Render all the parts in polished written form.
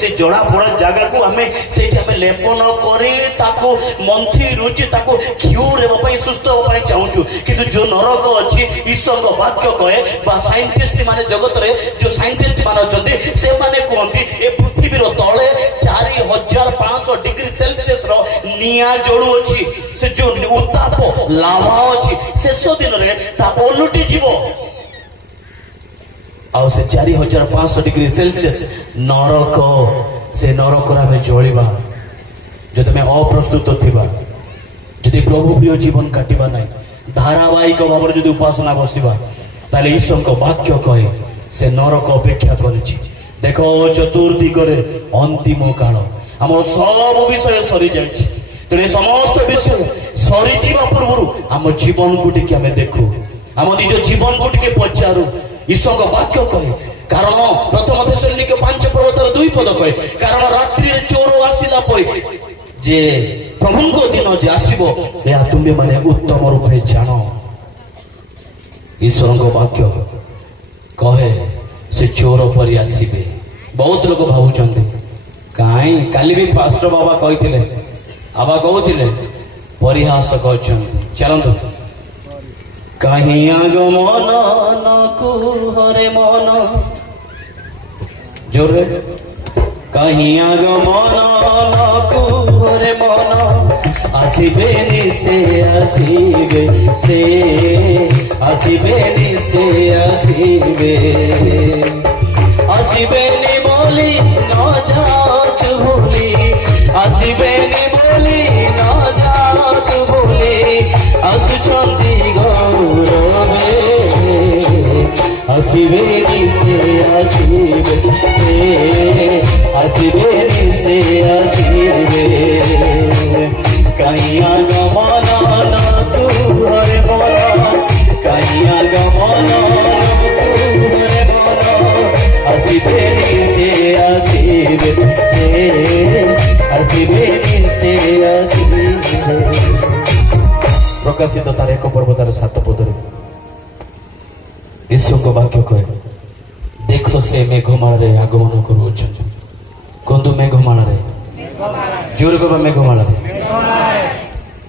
से जड़ा पड़ा जगह को आम से लेपन कर मंथी रुचि घिउ रे सुस्थ होगा चाहूँ किंतु जो नरक अच्छी ईश्वर वाक्य कहे साइंटिस्ट माने जगत रे जो साइंटिस्ट मान अच्छा से माने कहते ए पृथ्वीर तले 4500 डिग्री सेल्सियस निया जड़ू अच्छी से जो उत्ताप लाभा अच्छी शेष दिन में ओलुटी जीव आ से 4500 डिग्री सेल्सियस नरक से नरक आम जलिबा जो तुम अप्रस्तुत थिबा जदि प्रभु प्रिय जीवन काटिबा ना धारावाहिक भाव में जो उपासना बसवा ताले ईश्वर को वाक्य कहे से नरक अपेक्षा करिछि देखो चतुर्दिगरे अंतिम काल आम सब विषय सरी जाइछि तेरे समस्त विषय सरी जीवा पूर्व आम जीवन को टिके आम देखू आम निज जीवन को टिके पचारू ईश्वर को वाक्य कहे कारण प्रथम थेसलोनिके 5 पर्वतर 2 पद कहे कारण रात्रि चोर आसिला परे जे प्रभु को दिन जे आसीबो या तुमे माने उत्तम रूपे जानो ईश्वर को वाक्य कहे से चोर पर आसीबे बहुत लोग भावुचंती काई काली भी पास्टर बाबा कहिथिले आबा कहूथिले परिहास कहचंती चलंतु कहीं आगमन न कुहरे मन जोरे कहीं आगमन न कुहरे मन आसीबे निसे आसीबे से आसीबे निसे आसीबे आसीबे नि बोली न जात भूली आसीबे नि बोली न जात भूली आसुचंती गौरवे आसीबे निसे आसीबे से आसीबे निसे आसीबे कहीं आगमन न तुहरे मन कहीं आगमन न तुहरे मन आसीबे निसे आसीबे से आसीबे निसे आसीबे प्रकाशित तार 1 पर्व तार 7 पदरे ईश्वर को वाक्य कहे देखो से मेघमाल आगमन करुच कहतु मेघमाल जोर कह मेघमाल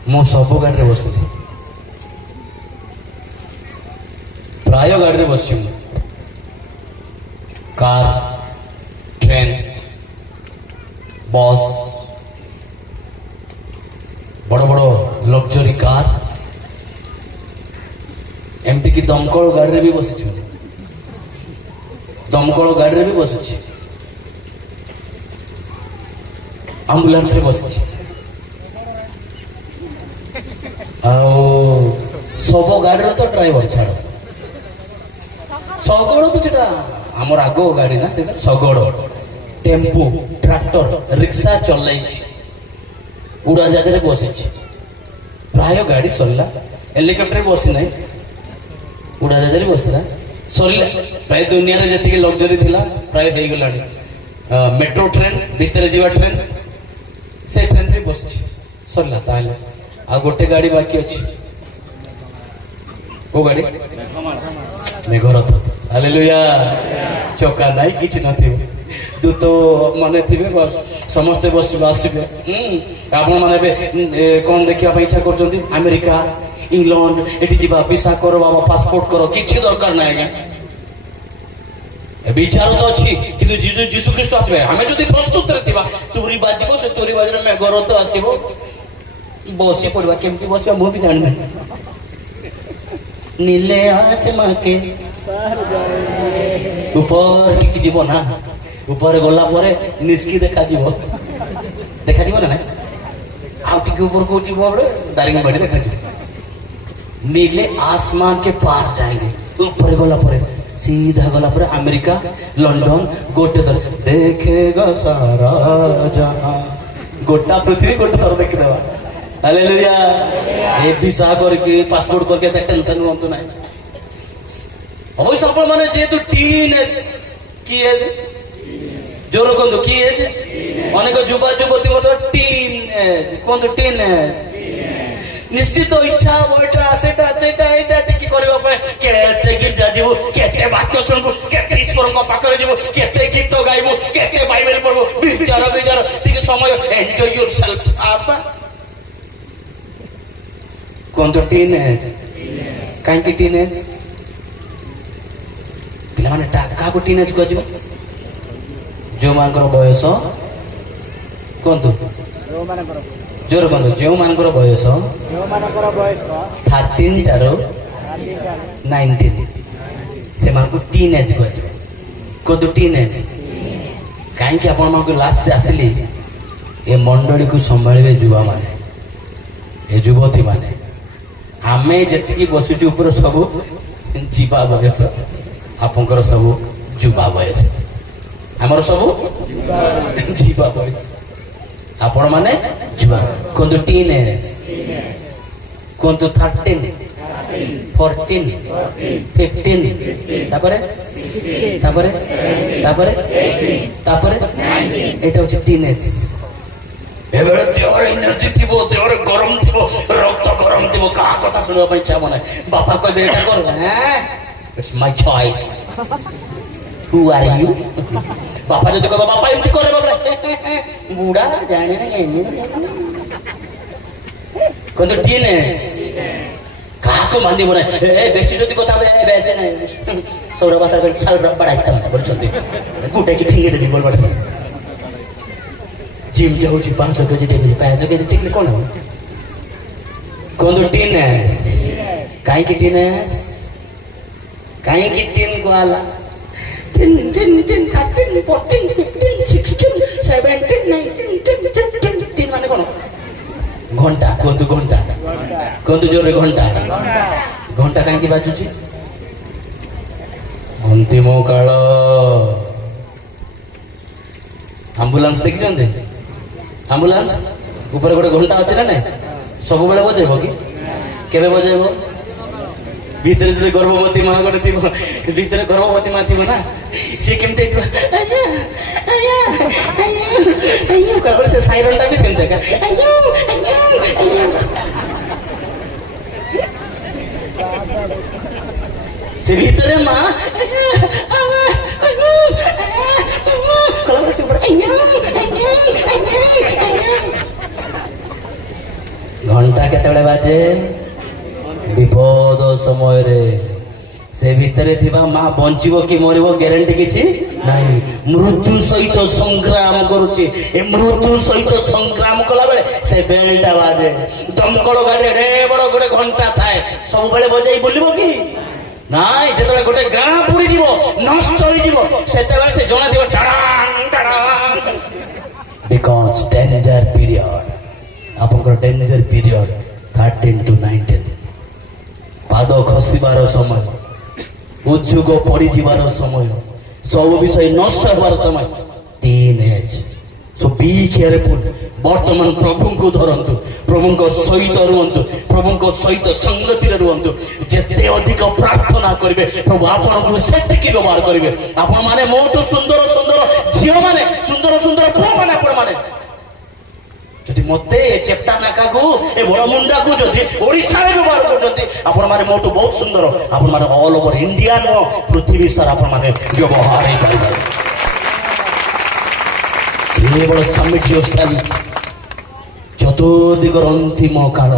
मु सब गाड़ी बस प्राय गाड़ी बस कार ट्रेन बस बड़ बड़ लग्जरी कार एमती कि दमकल गाड़ी भी बस दमकल गाड़ी भी बस आम्बुलांस बस सब गाड़ी तो ड्राइवर छाड़ शगड़ तो सेटा आमर आग गाड़ी ना से शगड़ टेम्पू ट्रैक्टर रिक्शा चल उड़ाजाज बस प्राय गाड़ी सरला हेलिकप्टर बस ना उड़ाजाज बसला सरला प्राय दुनिया जी लग्जरी थिला प्राय हो गला मेट्रो ट्रेन भितर जीवा ट्रेन से ट्रेन रे बस सरला ताले आ गोटे गाड़ी बाकी अच्छी को गाड़ी मेघरथ हालेलुया चौका नाई किछ नथिबे दूत माने थिबे बस समस्ते बस आसबे आपण माने कौन देखिया इच्छा करछंती अमेरिका इंग्लैंड एटी जीवा वीसा करो बाबा पासपोर्ट करो किछि दरकार नै आज्ञा विचार तो अच्छी किंतु जीसु ख्रीष्ट आसबे हमें जदि प्रस्तुत रहतिबा तुरी बाजिबो से तुरी बाजरे मेघरथ आसीबो बसी पड़वा केमती बसवा मु भी जान नीले आसमा के ऊपर की जीव ना ऊपर गला परे निस्की देखा जीव ना आउ टिके ऊपर को जीव बड़े दारिंगबाड़ी देखा जीव नीले आसमान के पार जाएंगे ऊपर गला परे सीधा गला परे अमेरिका लंदन गोटे थर देखेगा सारा जहां गोटा पृथ्वी गोटे थर देखिदेवा हालेलुया ए वीसा करके पासपोर्ट करके ते टेंशन होंतु ना अवश्य आपण माने जेतु टीन एज की एज जोर कोन की एज अनेक युवा युवती मत टीन एज कोन टीन एज निश्चित इच्छा बोटा सेटा सेटा एटा टिकी करबा पे केते गीत जाजिबो केते वाक्य सुनबो केते ईश्वर को पाखरे जिवो केते गीत गाइबो केते बाइबल ପଡିବ ବିଚାର ବିଚାର ଟିକେ ସମୟ ଏନ୍ଜୟ ୟୁର ସେଲ୍ଫ ଆପା କୁହନ୍ତୁ ଟିନ୍ ଏଜ୍ କାହିଁକି ଟିନ୍ ଏଜ୍ ପିଲାମାନେ କାହାକୁ ଟିନ୍ ଏଜ୍ କୁହାଯିବ ଯେଉଁମାନଙ୍କର ବୟସ କୁହନ୍ତୁ ଜୋର କୁହନ୍ତୁ ଯେଉଁମାନଙ୍କର ବୟସ 13 ଠାରୁ 19 ସେମାନଙ୍କୁ ଟିନ୍ ଏଜ୍ କୁହାଯିବ କୁହନ୍ତୁ ଟିନ୍ ଏଜ୍ କାହିଁକି ଆପଣମାନଙ୍କୁ ଲାଷ୍ଟରେ ଆସିଲି ଏ ମଣ୍ଡଳୀକୁ ସମ୍ଭାଳିବେ ଯୁବାମାନେ ଏ ଯୁବତୀ ମାନେ ଆମେ ଯେତିକି ବସୁଛୁ ଉପରେ ସବୁ ଯିବା ବୟସ ଆପଣଙ୍କର ସବୁ ଯୁବା ବୟସ ଆମର ସବୁ ଯିବା ବୟସ ଆପଣ ମାନେ ଯୁବା କୁହନ୍ତୁ ଟିନ୍ ଏଜ୍ କୁହନ୍ତୁ 13 14 15 ତାପରେ ତାପରେ ତାପରେ ତାପରେ এটা হচ্ছে ଟିନ୍ ଏଜ୍ এবারে দেহরে এনার্জি থিব দেহরে গরম থিব রক্ত গরম থিব কাହା କଥା ଶୁଣିବା ପାଇଁ ଇଚ୍ଛା ହବ ନାହିଁ ବାପା କହିବେ ଏଇଟା କର it's my choice who are you ବାପା ଯଦି କହିବ ବାପା ଏମିତି କରେ ବାବା ବୁଢା ଜାଣେ ନା କିନ୍ତୁ ଟିନ୍ ଏଜ୍ କାହାକୁ ବାନ୍ଧିବ ନାହିଁ ବେଶୀ ଯଦି କଥା হবে ବେଶୀ ନାହିଁ ସୌର ଭାଷା କରି ସାଲ ବଡା ଇଚ୍ଛା କରୁଛନ୍ତି ଗୋଟେ କି ଫିଙ୍ଗି ଦେବି ବୋଲ ବଡ जिम जाऊँ 500 केजी टेक 500 केजी टेक कौन है कौन तो टीन है काहे की टीन है काहे की टीन को आला टीन 13 14 15 16 17 19 टीन माने कौन घंटा कौन तो जोरे घंटा काहे की बाजू छी अंतिम काल आम्बुलांस देखिछन्ते आम्बुलांस ऊपर गोटे घंटा अच्छे ना नहीं सब बेले बजेब कि केबे बजेब भीतर जो गर्भवती माँ गोटे थी भीतर गर्भवती माँ थी ना सी केमती से साइरन टा भी सेमती से भीतर माँ घंटा केते बाजे विपद समय से भितरे थिबा माँ बंचिबो कि मरिबो ग्यारंटी किछि नहीं मृत्यु सहित संग्राम करुछि ए मृत्यु सहित संग्राम कला बेले से बेलटा बाजे दमकल गाड़ी रे बड़ गोटे घंटा थाए सब बेले बजाई बोलिबो कि नाई जेतबे गोटे गाँ पुरी जीवो नष्ट होई जीवो सेतेबेले से जणा दिबो टाडांग टाडांग बिकॉज डेंजर पीरियड आपनकर डेंजर पीरियड 13 to 19 पाद खसिबार समय उद्योग पड़ी जीवार समय सब विषय नष्ट होवार समय teen age so be careful वर्तमान प्रभु को धरतु प्रभु सहित रुहतु प्रभु सहित संगति रुहतु जिते अधिक प्रार्थना करेंगे प्रभु आपको सेटिक व्यवहार करेंगे आपण माने मोटू सुंदर सुंदर झील मैंने सुंदर सुंदर पुआ मैंने आपण मैंने যদি মতে চেপটা নাকাকু এ বড় মুন্ডাকু যদি ওড়িশারে ব্যবহার করতে আপন মানে মোটু বহুত সুন্দর আপন মানে অল ওভার ইন্ডিয়া নো পৃথিবী সারা আপন মানে ব্যবহার এই পাইবে কেবল সাম্যশালী চতুর্দিগর অন্তিম কাল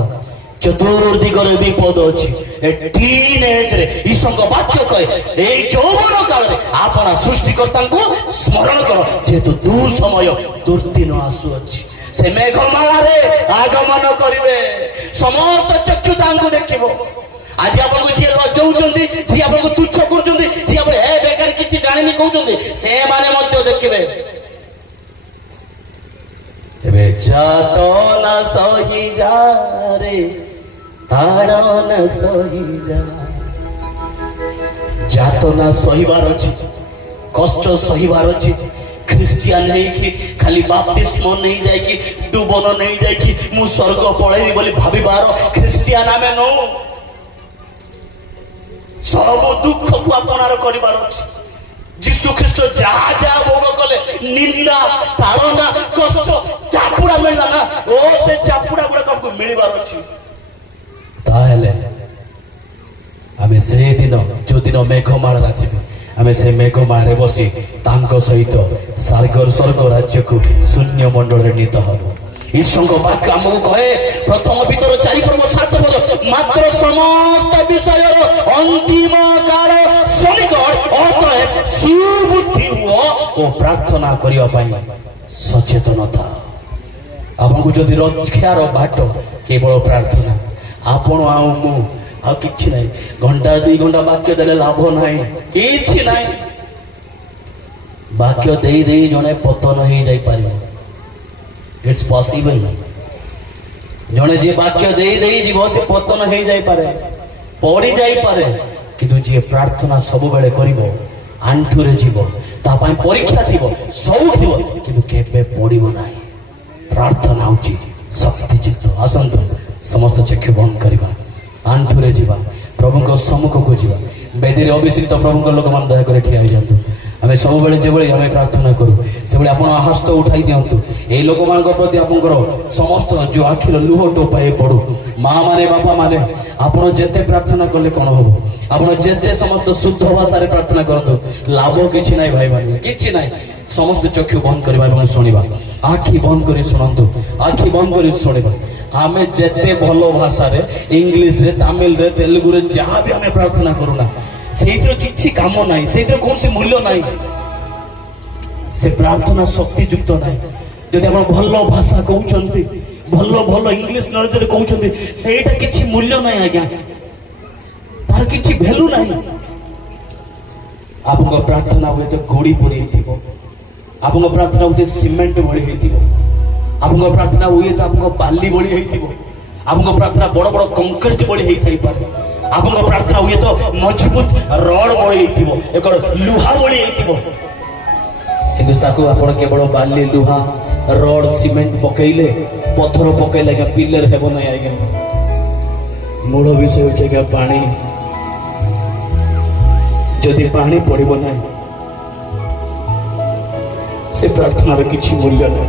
চতুর্দিগর বিপদ অছি এ টিন এজরে ঈশঙ্ক বাক্য কয় এই যৌবন কালে আপন সৃষ্টিকর্তাଙ୍କୁ স্মরণ কর যেহেতু দু সময় দুর্দিন আসুଅଛି से मेघमाला आगमन करेंगे समस्त चक्षु तांको देखिबो आज आपन जी लज्जाउचंती जी आपन तुच्छ करचंती जी आपन हे बेकार किछि जानिनी कहउचंती से माने मध्य देखिबे एबे जातना सही जा रे ताड़न सही जा जातना सहीबार अछि कष्ट सहीबार अछि ख्रिस्टियान है कि खाली बाप्तिस्म नहीं जाए कि डुबन नहीं जाए कि मु स्वर्ग पळेबी बोली भाबिबार ख्रिस्टियान आमे नो सब दुख को अपनार करिबार अछि यीशु ख्रिस्ट जहा जहा भोग कले निंदा ताड़ना कष्ट चापुड़ा मिलला ना ओ से चापुड़ा गुडा हमको मिलिबार अछि ताहेले आमे से दिन जो दिन मेघमाला आसीबे आमे से मेघमाळे बसी तांको सहित स्वर्ग राज्य को शून्य मंडल नीत हब ईश्वर वाक्य आमको कहे प्रथम पितर 4 पर्व 7 पद मात्र समस्त विषय अंतिम काल सनिकट अतएव सुबुद्धि हुआ और प्रार्थना करने सचेतन था आपको जदि रक्षार बाट केवल प्रार्थना आपण आ कि ना घंटा 2 घंटा वाक्य देले लाभ ना कि ना वाक्य दे जड़े पतन हो जाई पार इट्स पॉसिबल जड़े जी वाक्य दे जीव से पतन हो जाई पारे पड़ी जाई पारे किंतु जी प्रार्थना सब बेले करिवो आंठुरे जीव तापाई परीक्षा थी सब थी किंतु केबे पड़िबो नाही प्रार्थना होची शक्ति चित्त आसंत समस्त चक्षु बंद करवा आंठुरे जीवा प्रभु को सम्मुख को जीवा बेदी अभिषिक्त प्रभु लोक मान दयाकर ठिया हो जातु आम सब बेले जो आम प्रार्थना करूँ से आप हस्त उठाई दिंतु ये लोक मान प्रति आपंकर समस्त जो आखिर लुह टोपाए पड़ू माँ माने बापा माने आपड़ जिते प्रार्थना कले कौन हम आपड़ जिते समस्त शुद्ध भाषा प्रार्थना करतु लाभ कि ना भाई भाई कि ना समस्त चक्षु बंद करवा शुणा आखि बंद कर शुणु आखि बंद कर शुणा आम जिते भल भाषा इंग्लीश रे तमिल रे तेलुगु रे जहाँ भी आम प्रार्थना करूना से किसी काम ना से कौन से मूल्य ना से प्रार्थना शक्ति युक्त ना जदि आप भल भाषा कहते भल भल इंग्लीश नॉलेज कहते से किसी मूल्य ना आज्ञा तार किसी भैल्यू ना आप प्रार्थना हुए तो गोड़ी पड़ी आप प्रार्थना हुए सीमेंट भरी आप प्रार्थना हुए तो आपको बाली बड़ी आप प्रार्थना बड़ बड़ कंक्रीट बड़ी पारे आप प्रार्थना हुए तो मजबूत रड बड़ी एक लुहा बड़ी किंतु आप केवल बाली लुहा रड सीमेंट पकईले पत्थर पकईले आज्ञा पिलर हेब ना आज्ञा मूल विषय हो पानी जदि पानी पड़ो ना से प्रार्थनार किसी मूल्य ना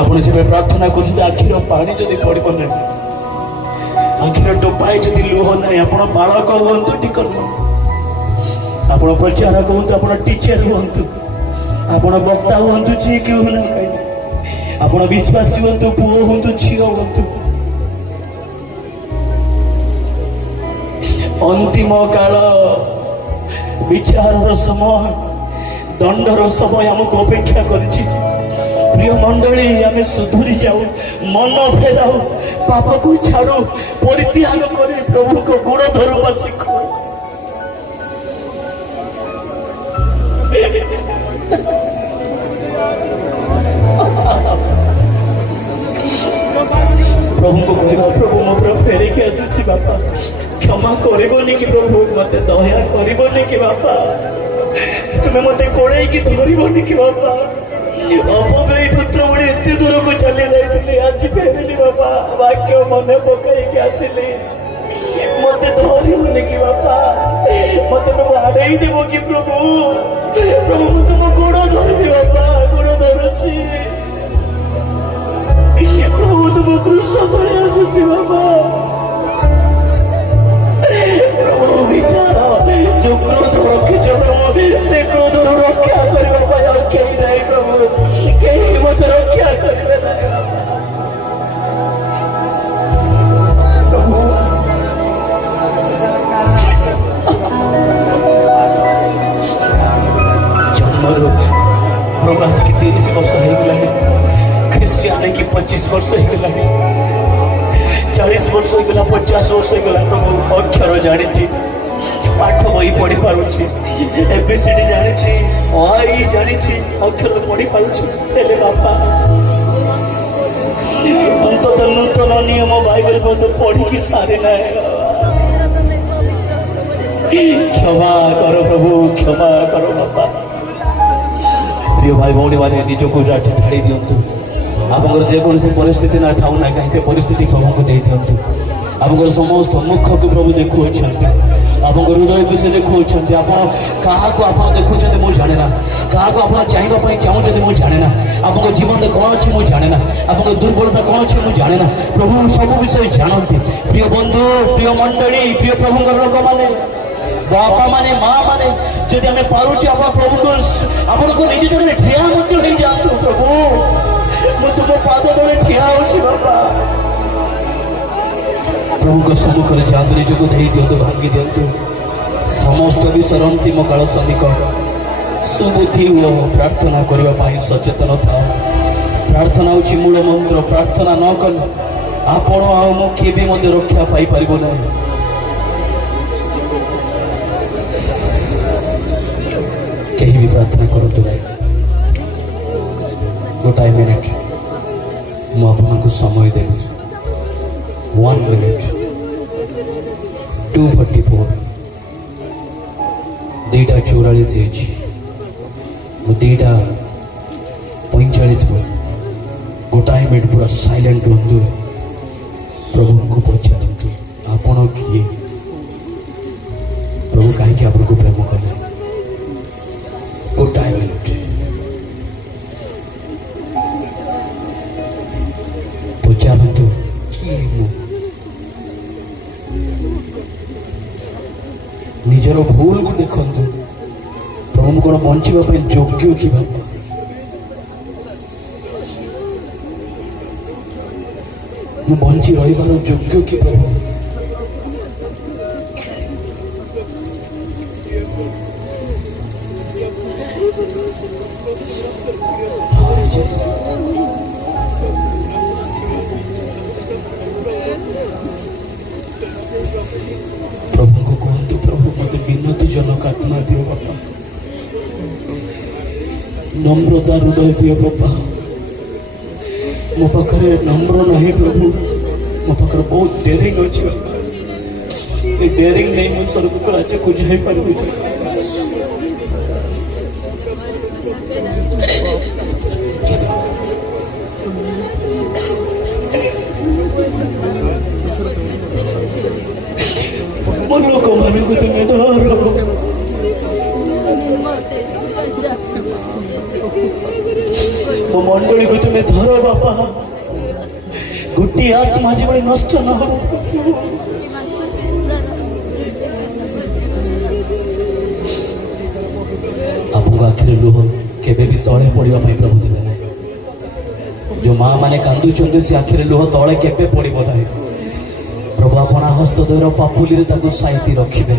आप जब प्रार्थना कर आखिर पानी जदि पड़ो ना आखिर टोपाए जदि लुह ना आप बालक हूँ टीकर आप प्रचारक हूँ आप टीचर हूँ आप वक्ता हूँ जी क्यों ना कहीं आप विश्वासी हूँ पुओ हूँ झी हूँ अंतिम काल विचार समय दंडर समय आमको अपेक्षा कर प्रिय मंडली आम सुधुरी जाऊ मन फेराऊ पाप को छाड़ू परित्याग कर प्रभु को गुण धरवा शिख प्रभु को कहवा प्रभु मो पर फेरिक आसी बापा क्षमा करबनी कि प्रभु मत दया करबनी कि बापा तुम्हें मत कोड़े की धरबनी कि बापा अपव्ययी पुत्र बड़े एत दूर को चली जाइए आज फेरली बापा वाक्य मन पकईक आसिली मत धरबनी कि बापा मत प्रभु आड़े देव कि प्रभु प्रभु मु तुम गोड़ धरबी बापा गोड़ धरुची प्रभु तुम क्रूस तले आसुची बाबा प्रभु विचार जो क्रोध रखिच प्रभु से क्रोध रक्षा करने और कहीं नहीं प्रभु कहीं मत रक्षा करेंगे प्रभु जन्मर प्रभु आज की 30 वर्ष हो गला ख्रिस्टियान की 25 वर्ष हो गला 40 वर्ष हो गला 50 वर्ष हो गला प्रभु अक्षर जानी पाठ बही पढ़ी पारुछि एबीसीडी जानी आई जानी अक्षर पढ़ी पारुछि बापा अंत नूतन नियम बाइबल मत पढ़ी की सारे ना क्षमा करो प्रभु क्षमा करो बापा प्रिय भाई भौणी मैंने निजको ढाड़ी दिंतु आप जेकोसी परिस्थिति ना था ना कहीं से परिस्थिति प्रभु को दे दिंतु आप समस्त मुख को प्रभु देखुं आप हृदय को से देखुं आप क्या देखुं मुझे जाने ना क्या आप चाहिए चाहते मुझे जाने ना आप जीवन कौन अच्छे मुझे जाने ना आप दुर्बलता कौन अच्छे मुझे जाने ना प्रभु सब विषय जानती प्रिय बंधु प्रिय मंडली प्रिय प्रभु लोक मैंने बापा माने माँ माने जदि आम पारुचे आप प्रभु को आपन को निज जगह ठिया मध्य हो जातु प्रभु मु तुम पाद तले ठिया होछि बापा प्रभु को सम्मुख में जातु निज को दे दियंतु भांगी दियंतु समस्त विषय अंतिम काल सन्निकट सुबुद्धि ओ प्रार्थना करबा पाई सचेतन था प्रार्थना होछि मूल मंत्र प्रार्थना न कल आपण आ मु केबे मध्य रक्षा पाई परिबो नै कहीं भी प्रार्थना करतु भाई गोटाए मिनिट मु आपको समय देवी 1 मिनिट 2:44 2टा 44 2टा 45 गोटाए मिनिट पूरा साइलेंट रुहतु प्रभु को पचारतु आपण किए प्रभु कहीं आपको प्रेम कले गोटाए मिनिट पचारतु किए मु निजर भूल को देखंतु प्रभु कौन बंचवा योग्य कि मु बंची रहिबार योग्य कि प्रभु प्रभु को कहतु प्रभु मत विनती जनक आत्मा दियो बापा नम्रता हृदय दियो बापा मो पाखे नम्र नहीं प्रभु मो पाखे बहुत डेरिंग अच्छी बापा डेरिंग नहीं मो स्वर्ग को राज्य को जाई पारबी लोक मान को तुम्हें धरो मो मंडली को तुम्हें धरो बापा गोटे आत्मा जी नष्ट न हो आपको आखिर लुह केबे भी तले पड़वा प्रभु देवे जो माँ मैंने कांदुंट से आखिर लुह तले केबे पड़ो ना प्रभु अपना हस्तद्वयर पापुली साइती रखिबे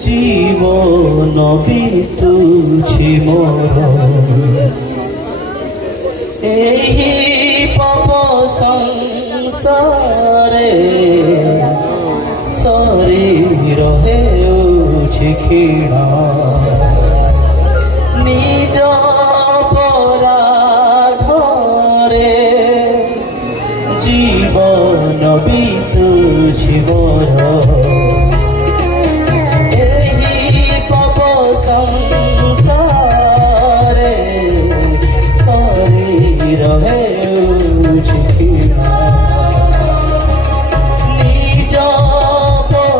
जीवन बीतुछि मोर एही पाप संसारे शरीर हेउछि क्षीण निज जीवन बीतुछि मोर एही पाप संसारे शरीर हेउछि क्षीण निज अपराधरे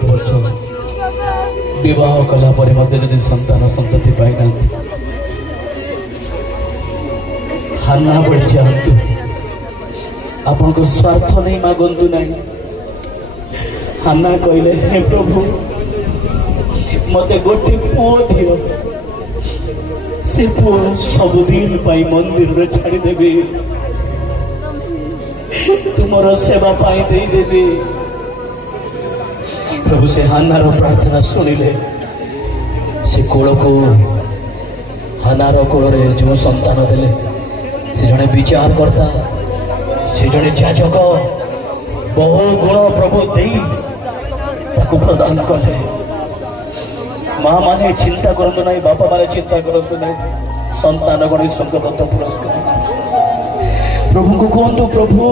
ବର୍ଷ ବିବାହ କଲା ପରେ ମଧ୍ୟ ଯଦି ସନ୍ତାନ ସନ୍ତତି ପାଇନାହାନ୍ତି, ହାନା ଭଳି ଯାଆନ୍ତୁ, ଆପଣଙ୍କ ସ୍ୱାର୍ଥ ନେଇ ମାଗନ୍ତୁ ନାହିଁ। ହାନା କହିଲେ, ହେ ପ୍ରଭୁ ମତେ ଗୋଟେ ପୁଅ ଦିଅ, ସେ ପୁଅ ସବୁଦିନ ପାଇଁ ମନ୍ଦିରରେ ଛାଡ଼ିଦେବି, ତୁମର ସେବା ପାଇଁ ଦେଇଦେବି। ପ୍ରଭୁ ସେ ହାନାର ପ୍ରାର୍ଥନା ଶୁଣିଲେ। ସେ କୋଳକୁ ହାନାର କୋଳରେ ଯେଉଁ ସନ୍ତାନ ଦେଲେ, ସେ ଜଣେ ବିଚାରକର୍ତ୍ତା, ସେ ଜଣେ ଯାଜକ, ବହୁ ଗୁଣ ପ୍ରଭୁ ଦେଇ ତାକୁ ପ୍ରଦାନ କଲେ। ମା ମାନେ ଚିନ୍ତା କରନ୍ତୁ ନାହିଁ, ବାପା ମାନେ ଚିନ୍ତା କରନ୍ତୁ ନାହିଁ, ସନ୍ତାନ ଗଣି ସ୍ୱର୍ଗଦତ୍ତ ପୁରସ୍କାର। ପ୍ରଭୁଙ୍କୁ କୁହନ୍ତୁ, ପ୍ରଭୁ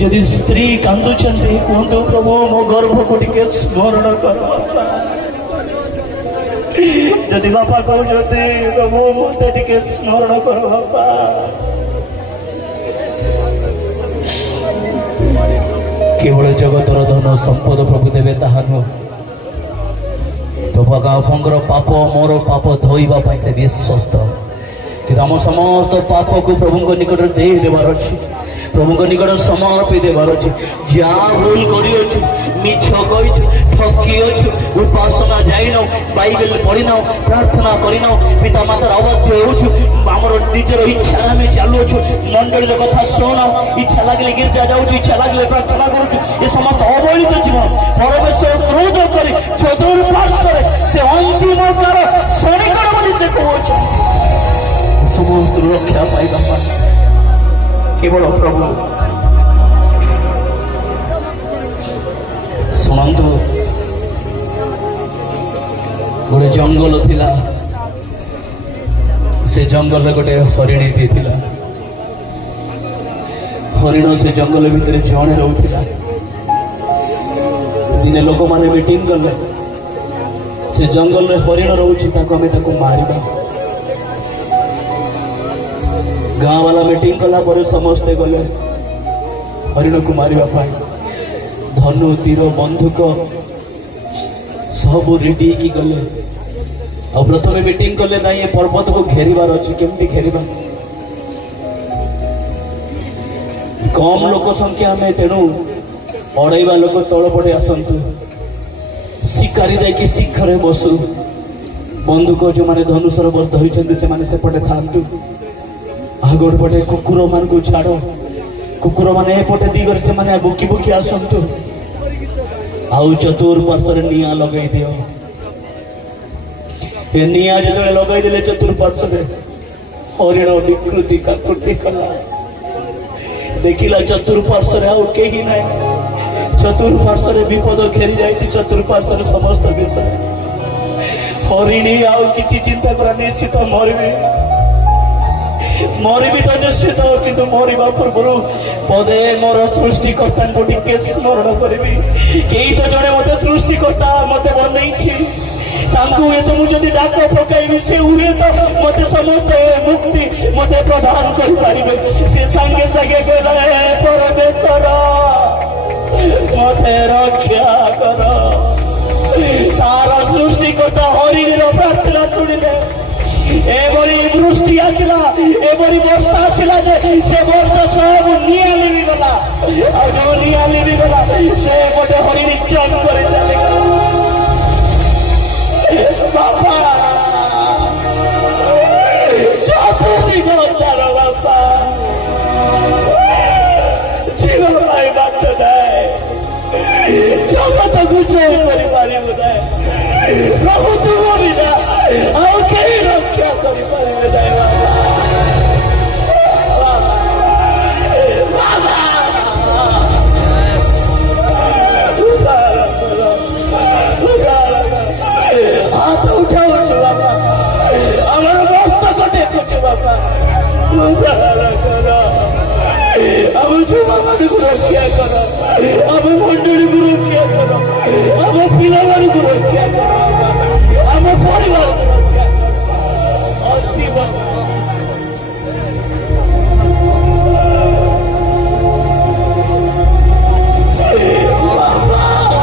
ଯଦି ସ୍ତ୍ରୀ କାନ୍ଦୁଛନ୍ତି କୁହନ୍ତୁ, ପ୍ରଭୁ ମୋ ଗର୍ଭକୁ ଟିକେ ସ୍ମରଣ କର। ଯଦି ବାପା କହୁଛନ୍ତି, ପ୍ରଭୁ ମତେ ଟିକେ ସ୍ମରଣ କର ବାପା। କେବଳ ଜଗତର ଧନ ସମ୍ପଦ ପ୍ରଭୁ ଦେବେ ତାହା ନୁହଁ। ପ୍ରଭୁ ଆପଣଙ୍କର ପାପ ମୋର ପାପ ଧୋଇବା ପାଇଁ ସେ ବିଶ୍ୱସ୍ତ। କିନ୍ତୁ ଆମ ସମସ୍ତ ପାପକୁ ପ୍ରଭୁଙ୍କ ନିକଟରେ ଦେଇଦେବାର ଅଛି, ପ୍ରଭୁଙ୍କ ନିକଟରେ ସମର୍ପି ଦେବାର ଅଛି। ଯାହା ଭୁଲ କରିଅଛୁ, ମିଛ କହିଛୁ, ଠକି ଅଛୁ, ଉପାସନା ଯାଇନାଉ, ବାଇବେଲ ପଢିନାଉ, ପ୍ରାର୍ଥନା କରିନାଉ, ପିତା ମାତାର ଅବାଧ୍ୟ ହେଉଛୁ, ଆମର ନିଜର ଇଚ୍ଛା ଆମେ ଚାଲୁଅଛୁ, ମଣ୍ଡଳୀର କଥା ଶୁଣାଉ, ଇଚ୍ଛା ଲାଗିଲେ ଗିର୍ଜା ଯାଉଛୁ, ଇଚ୍ଛା ଲାଗିଲେ ପ୍ରାର୍ଥନା କରୁଛୁ। ଏ ସମସ୍ତ ଅବହେଳିତ ଜୀବନ ପରମେଶ୍ୱର କ୍ରୋଧ କରି ଚତୁଃପାର୍ଶ୍ୱରେ ସେ ଅନ୍ତିମ କାଳ ସନିକଟ ବୋଲି ସେ କହୁଅଛୁ। ସମସ୍ତ ରକ୍ଷା ପାଇବା ପାଇଁ କେବଳ ପ୍ରଭୁ। ଶୁଣନ୍ତୁ, ଗୋଟେ ଜଙ୍ଗଲ ଥିଲା, ସେ ଜଙ୍ଗଲରେ ଗୋଟେ ହରିଣୀଟିଏ ଥିଲା। ହରିଣ ସେ ଜଙ୍ଗଲ ଭିତରେ ଜଣେ ରହୁଥିଲା। ଦିନେ ଲୋକମାନେ ମିଟିଂ କଲେ, ସେ ଜଙ୍ଗଲରେ ହରିଣ ରହୁଛି, ତାକୁ ଆମେ ତାକୁ ମାରିବା। ଗାଁ ବାଲା ମିଟିଂ କଲା ପରେ ସମସ୍ତେ ଗଲେ ହରିଣକୁ ମାରିବା ପାଇଁ। ଧନୁ, ତୀର, ବନ୍ଧୁକ ସବୁ ରେଡି ହେଇକି ଗଲେ। ଆଉ ପ୍ରଥମେ ମିଟିଂ କଲେ, ନାଇଁ ଏ ପର୍ବତକୁ ଘେରିବାର ଅଛି। କେମିତି ଘେରିବା? କମ ଲୋକ ସଂଖ୍ୟା ଆମେ, ତେଣୁ ଅଢେଇବା ଲୋକ ତଳ ପଟେ ଆସନ୍ତୁ, ଶିକାରୀ ଯାଇକି ଶିଖରେ ବସୁ, ବନ୍ଧୁକ ଯୋଉମାନେ ଧନୁଷର ଧରିଛନ୍ତି ସେମାନେ ସେପଟେ ଥାଆନ୍ତୁ। ଆଗର ପଟେ କୁକୁର ମାନଙ୍କୁ ଛାଡ, କୁକୁର ମାନେ ଏପଟେ ଦିଗରେ ସେମାନେ ବୁକି ବୁକି ଆସନ୍ତୁ। ଆଉ ଚତୁଃପାର୍ଶ୍ୱରେ ନିଆଁ ଲଗେଇ ଦିଅ। ଏ ନିଆଁ ଯେତେବେଳେ ଲଗାଇଦେଲେ ଚତୁଃପାର୍ଶ୍ୱରେ, ହରିଣ ବିକୃତି କାକୁତି କଲା। ଦେଖିଲା ଚତୁଃପାର୍ଶ୍ୱରେ ଆଉ କେହି ନାହିଁ, ଚତୁଃପାର୍ଶ୍ୱରେ ବିପଦ ଘେରି ଯାଇଛି, ଚତୁଃପାର୍ଶ୍ୱରେ ସମସ୍ତ ବିଷୟ। ହରିଣୀ ଆଉ କିଛି ଚିନ୍ତା କଲା, ନିଶ୍ଚିତ ମରିବି ତ ନିଶ୍ଚିତ, କିନ୍ତୁ ମରିବା ପୂର୍ବରୁ ପଦେ ମୋର ସୃଷ୍ଟିକର୍ତ୍ତାଙ୍କୁ ଟିକେ ସ୍ମରଣ କରିବି। କେହି ତ ଜଣେ ମତେ ସୃଷ୍ଟିକର୍ତ୍ତା ମତେ ବନେଇଛି, ତାଙ୍କୁ ହୁଏତ ମୁଁ ଯଦି ଡାକ ପକାଇବି, ସେ ହୁଏତ ମତେ ସମସ୍ତ ମୁକ୍ତି ମତେ ପ୍ରଦାନ କରିପାରିବେ। ସେ ସାଙ୍ଗେ ସାଙ୍ଗେ କହିଲା, ପରମେଶ୍ୱର ମତେ ରକ୍ଷା କର। ତାର ସୃଷ୍ଟିକର୍ତ୍ତା ହରିଣୀର ପ୍ରାର୍ଥନା ଶୁଣିଲେ ଏଭଳି ବୃଷ୍ଟି ଆସିଲା, ଏଭଳି ବର୍ଷା ଆସିଲା ଯେ ସେ ବର୍ଷା ସବୁ ନିଆଁ ଲିଭିଗଲା। ଆଉ ଯୋଉ ନିଆଁ ଲିଭିଗଲା, ସେ ଗୋଟେ ହରିଣୀ ଚମ କରି ଚାଲିଗଲା। ବାପା ଚତୁର୍ଦିଗ ତାର ବାପା ଜୀବନ ପାଇଁ ବାଟ ନାହିଁ, ଜଗତକୁ ଜୟ କରିପାରିବୁ ନାହିଁ। ପ୍ରଭୁ ତୁମ ବିନା ଆଉ କେହି ରକ୍ଷା କରିପାରିବେ ନାହିଁ। ହାତ ଉଠାଉଛୁ ବାପା, ଆମର ମସ୍ତକ ଟେକୁଛୁ ବାପା, ଆମ ଛୁଆମାନଙ୍କୁ ରକ୍ଷା କର, ଆମ ମଣ୍ଡଳୀକୁ ରକ୍ଷା କର, ଆମ ପିଲାମାନଙ୍କୁ ରକ୍ଷା କର, ଆମ ପରିବାରକୁ ରକ୍ଷା କର। ଅନ୍ତିମ ବାପା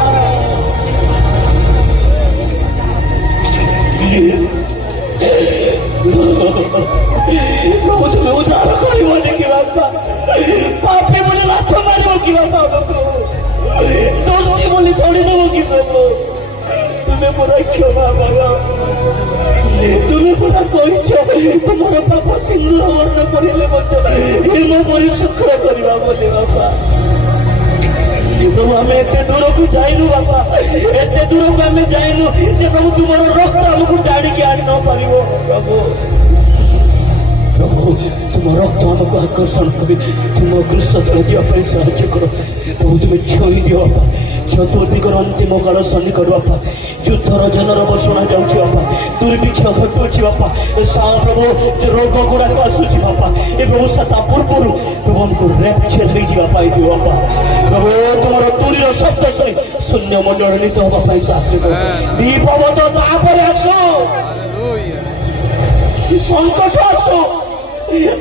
बापा पापी बोले लाथ मारिब कि बापा हमको दोस्ती बोली छोड़ी देव कि प्रभु तुम्हें पूरा क्षमा बाबा तुम्हें पूरा कही तुम्हारा पाप सिंदूर वर्ण पड़े मो परिशुक्र करवा बोले बापा प्रभु आम एत दूर को जाइनु बापा एत दूर को आम जाइनु प्रभु तुम रक्त आमको टाणिकी आनी न पार प्रभु प्रभु तुम रक्त आमको आकर्षण कर तुम कृष्ण तले जावाई साहय कर प्रभु तुम्हें छई दियो बापा चतुर्दिगर अंतिम काल सन्निकट बापा युद्धर जनर बसुना जाऊँगी बापा दुर्भिक्ष घटुची बापा प्रभु रोग गुड़ाक आसूची बापा ए प्रभु ता पूर्व प्रभु हमको रैप्चर हो जावाई दियो बापा प्रभु तुम तुरीर शब्द शुणी शून्य मंडलित हाँपाई साहय कर विपद तो तापर आसो संकट आसो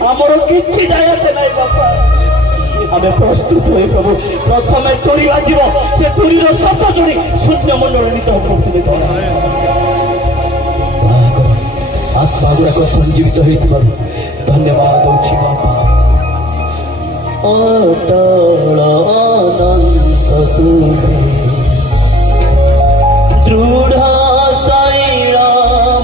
आमर कि जाए आसे ना बापा आम प्रस्तुत हुए प्रभु प्रथम तुरी बाजिब से तुरीर शब्द शुणी शून्य मंडलित हम तुम्हें आत्मा गुड़ाक संजीवित हो धन्यवाद दौची बापा अटल अनंत तुम्हें दृढ़ शैलम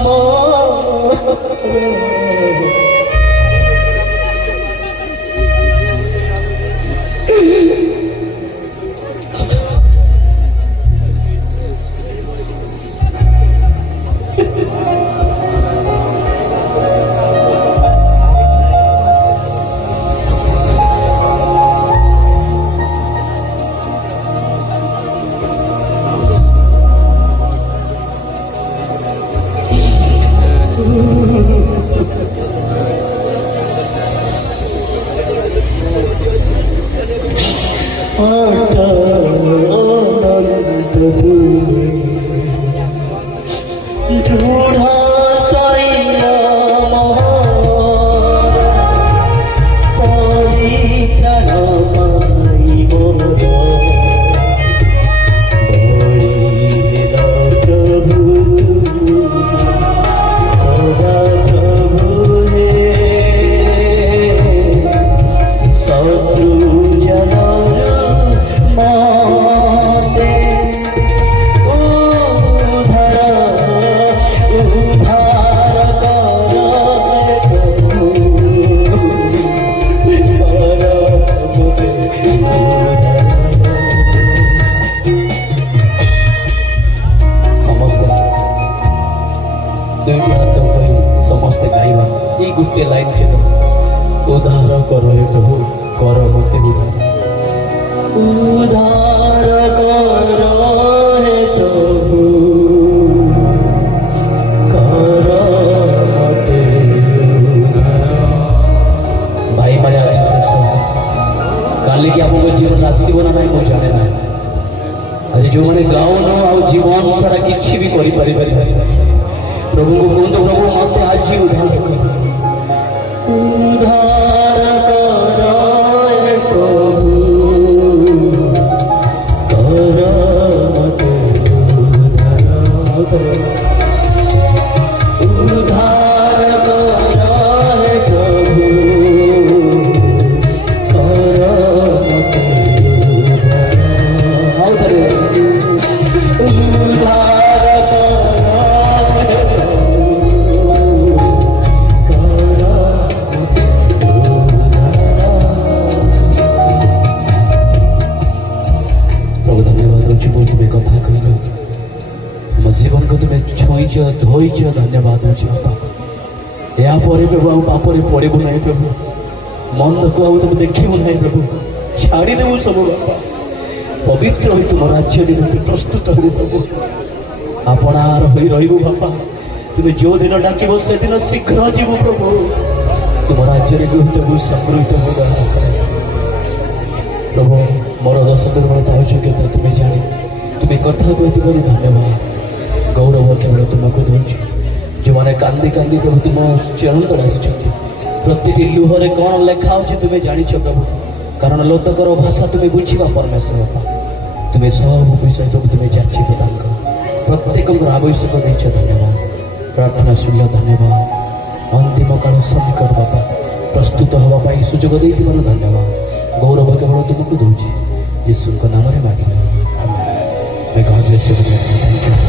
गोटे लाइन खेल उद्धार कर हे प्रभु कर मत उद्धार कर हे प्रभु कर मते भाई माने आज शेष काली की आपको जीवन आसब ना नहीं जाने ना आज जो मैंने गाँव न जीवन सारा किसी भी कर प्रभु को कहते प्रभु मत आज उद्धार कर उद्धार कर प्रभु कर मते उद्धार कर प्रभु कर मते उद्धार जीवन को तुम्हें छुईच धोईच धन्यवाद या प्रभु आ पापरे पड़ू ना प्रभु मंद को तुम देखू ना प्रभु छाड़देव सब बापा पवित्र हो तुम राज्य निम्ति प्रस्तुत हो प्रभु आपणार हो रही बापा तुम्हें जो दिन डाक से दिन शीघ्र जीव प्रभु तुम राज्य गृहित संगृहित हो प्रभु मोर दश दुर्बलता योग्यता तुम्हें जानी तुम्हें कथा कही धन्यवाद गौरव केवल तुमको दूची जो मैंने कांदी कांदी प्रभु तुम चरण तले आसी प्रति लुहरे कौन लेखा हो तुम्हें जानी प्रभु कारण लोतकर भाषा तुम्हें बुझा परमेश्वर बापा तुम्हें सब विषय प्रभु तुम्हें जाची प्रदान कर प्रत्येक आवश्यक देच धन्यवाद प्रार्थना शुल्य धन्यवाद अंतिम काल सन्निकट बापा प्रस्तुत हाँवाई सुजोग देती धन्यवाद गौरव केवल तुमको दूची यीशु नाम मांगे May God bless you. Thank you.